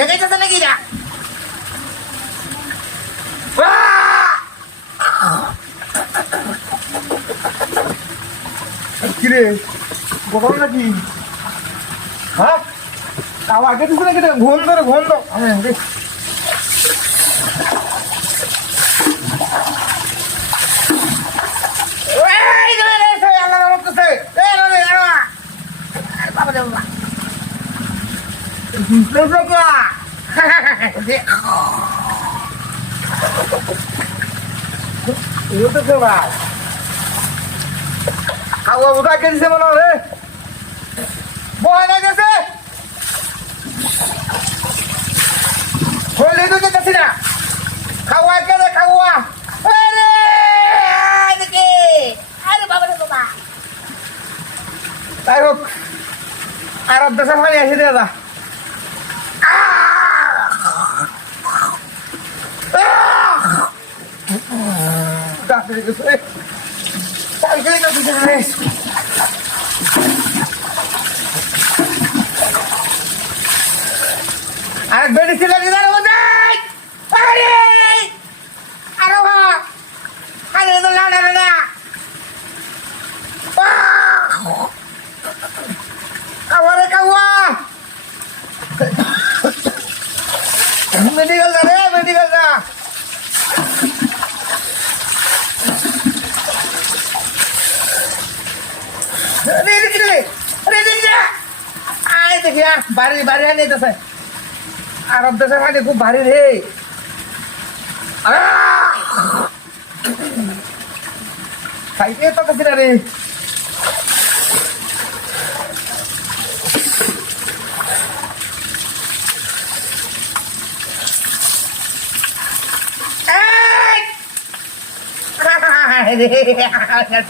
গাইতেছ নাকি না কিরে গরম নাকি? হ্যাঁ? আগে দিচ্ছে নাকি? ঘুম ধরে ঘুম ধর হ্যাঁ রে। এই রে রে সে আল্লাহ রক্ষছে এই রে রে আরে বাবা রে বাবা রে রে কিরা এও তো কে ভাই খাওয়া বোধা কে দিছে মনে রে বয় না গেছে হলে তো যেতেছি না খাওয়া কে রে খাওয়া তাই হোক আর দেশের পানি এসে দিয়ে যা তাড়াতাড়ি গেছে রে। তাড়াতাড়ি গেছে রে। আর বেড়ি ছিল দিদার মধ্যে আরে আরে বাবা আরে তো লাড়া লাড়া খাওয়া রে খাওয়া মেডিকেল যা রে মেডিকেল या भारी भारी आहे नाही तसं अरे तसं खाणे खूप भारी रे काही येतं कसं हे रे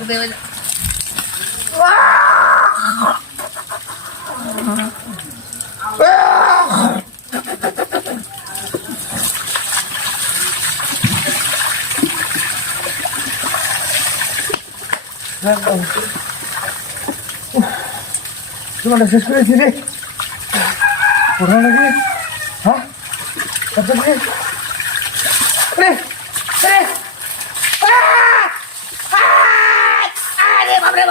रे তোমার শেষ করেছি রে। পড়া নাকি? হ্যাঁ? কত রে রে। রে আরে বাবা রে